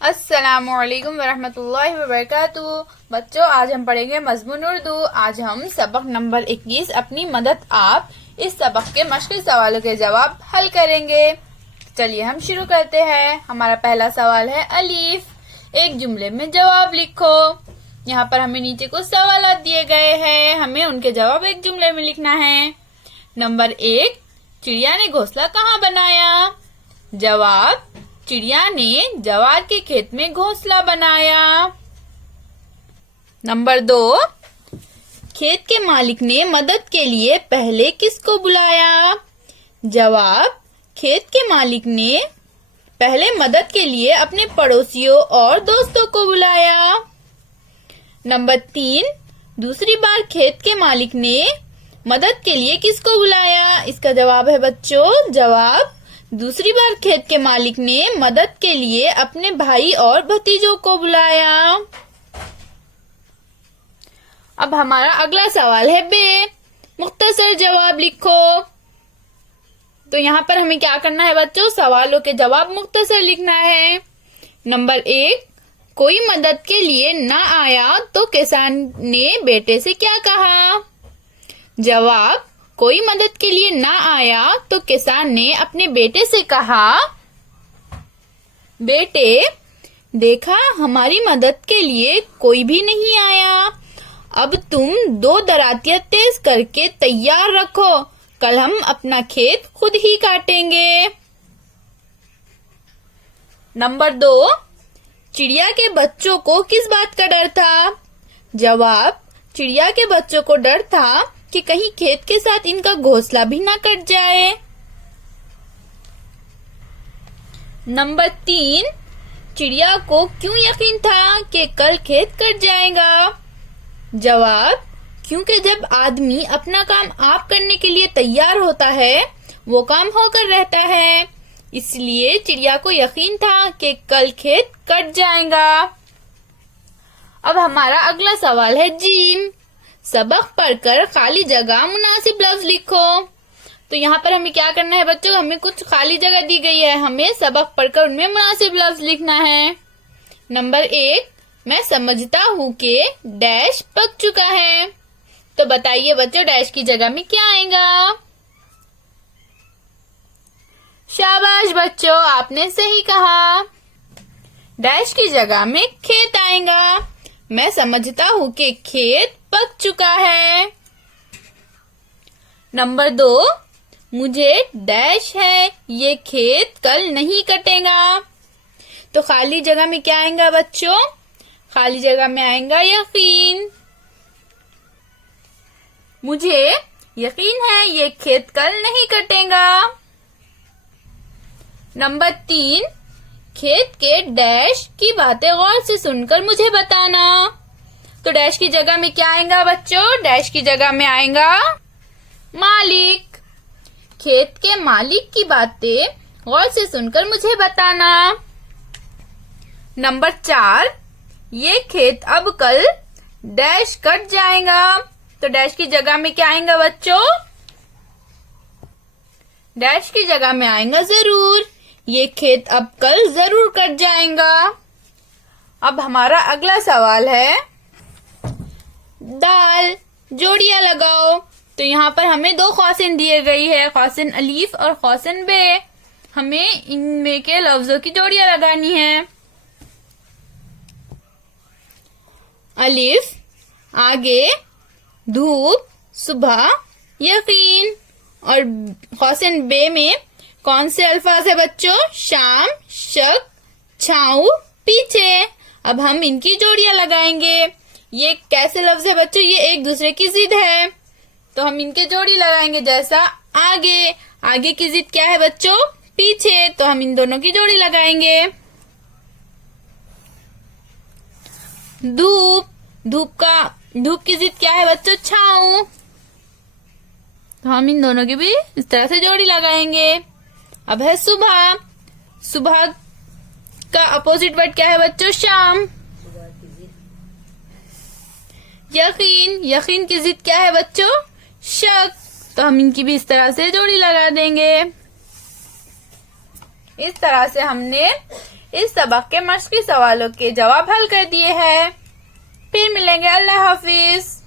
अस्सलामुअलैकुम वरहमतुल्लाहि वबरकातुहू। बच्चों, आज हम पढ़ेंगे मज़मून उर्दू। आज हम सबक नंबर 21 अपनी मदद आप इस सबक के मुश्किल सवालों के जवाब हल करेंगे। चलिए हम शुरू करते हैं। हमारा पहला सवाल है अलीफ। एक जुमले में जवाब लिखो। यहाँ पर हमें नीचे कुछ सवाल दिए गए हैं, हमें उनके जवाब एक जुमले में लिखना है। नंबर 1, चिड़िया ने घोंसला कहाँ बनाया? जवाब, चिड़िया ने जवार के खेत में घोंसला बनाया। नंबर 2, खेत के मालिक ने मदद के लिए पहले किसको बुलाया? जवाब, खेत के मालिक ने पहले मदद के लिए अपने पड़ोसियों और दोस्तों को बुलाया। नंबर 3, दूसरी बार खेत के मालिक ने मदद के लिए किसको बुलाया? इसका जवाब है बच्चों, जवाब, दूसरी बार खेत के मालिक ने मदद के लिए अपने भाई और भतीजों को बुलाया। अब हमारा अगला सवाल है बे। मुख्तसर जवाब लिखो। तो यहाँ पर हमें क्या करना है बच्चों? सवालों के जवाब मुख्तसर लिखना है। नंबर 1, कोई मदद के लिए न आया तो किसान ने बेटे से क्या कहा? जवाब, कोई मदद के लिए न आया तो किसान ने अपने बेटे से कहा, बेटे देखा हमारी मदद के लिए कोई भी नहीं आया, अब तुम 2 दरातियां तेज करके तैयार रखो, कल हम अपना खेत खुद ही काटेंगे। नंबर 2, चिड़िया के बच्चों को किस बात का डर था? जवाब, चिड़िया के बच्चों को डर था कि कहीं खेत के साथ इनका घोंसला भी ना कट जाए। नंबर 3, चिड़िया को क्यों यकीन था कि कल खेत कट जाएगा? जवाब, क्योंकि जब आदमी अपना काम आप करने के लिए तैयार होता है वो काम होकर रहता है, इसलिए चिड़िया को यकीन था कि कल खेत कट जाएगा। अब हमारा अगला सवाल है जीम। सबक पढ़कर खाली जगह मुनासिब लफ्ज लिखो। तो यहाँ पर हमें क्या करना है बच्चों? हमें कुछ खाली जगह दी गई है, हमें सबक पढ़कर उनमें मुनासिब लफ्ज लिखना है। नंबर 1, मैं समझता हूँ कि डैश पक चुका है। तो बताइए बच्चों, डैश की जगह में क्या आएगा? शाबाश बच्चों, आपने सही कहा। डैश की जगह में खेत आएगा। मैं समझता हूँ कि खेत पक चुका है। नंबर 2, मुझे डैश है, ये खेत कल नहीं कटेगा। तो खाली जगह में क्या आएगा बच्चों? खाली जगह में आएगा यकीन। मुझे यकीन है ये खेत कल नहीं कटेगा। नंबर 3, खेत के डैश की बातें गौर से सुनकर मुझे बताना। तो डैश की जगह में क्या आएगा बच्चों? डैश की जगह में आएगा मालिक। खेत के मालिक की बातें गौर से सुनकर मुझे बताना। नंबर 4, ये खेत अब कल डैश कट जाएगा। तो डैश की जगह में क्या आएगा बच्चों? डैश की जगह में आएगा जरूर। ये खेत अब कल जरूर कट जाएगा। अब हमारा अगला सवाल है दाल। जोड़ियां लगाओ। तो यहाँ पर हमें 2 ख़ासिन दिए गई है, ख़ासिन अलीफ और ख़ासिन बे। हमें इनमें के लफ्जों की जोड़ियां लगानी है। अलीफ, आगे, धूप, सुबह, यकीन। और ख़ासिन बे में कौन से अल्फाज है बच्चों? शाम, शक, छाऊ, पीछे। अब हम इनकी जोड़ियां लगाएंगे। ये कैसे लफ्ज है बच्चों? ये एक दूसरे की जिद है, तो हम इनके जोड़ी लगाएंगे। जैसा आगे, आगे की जिद क्या है बच्चों? पीछे, तो हम इन दोनों की जोड़ी लगाएंगे। धूप, धूप की जिद क्या है बच्चों? छाऊ, तो हम इन दोनों की भी इस तरह से जोड़ी लगाएंगे। अब है सुबह। सुबह का अपोजिट वर्ड क्या है बच्चों? शाम। यकीन, यकीन की जिद क्या है बच्चों? शक, तो हम इनकी भी इस तरह से जोड़ी लगा देंगे। इस तरह से हमने इस सबक के मश्की सवालों के जवाब हल कर दिए हैं। फिर मिलेंगे। अल्लाह हाफिज।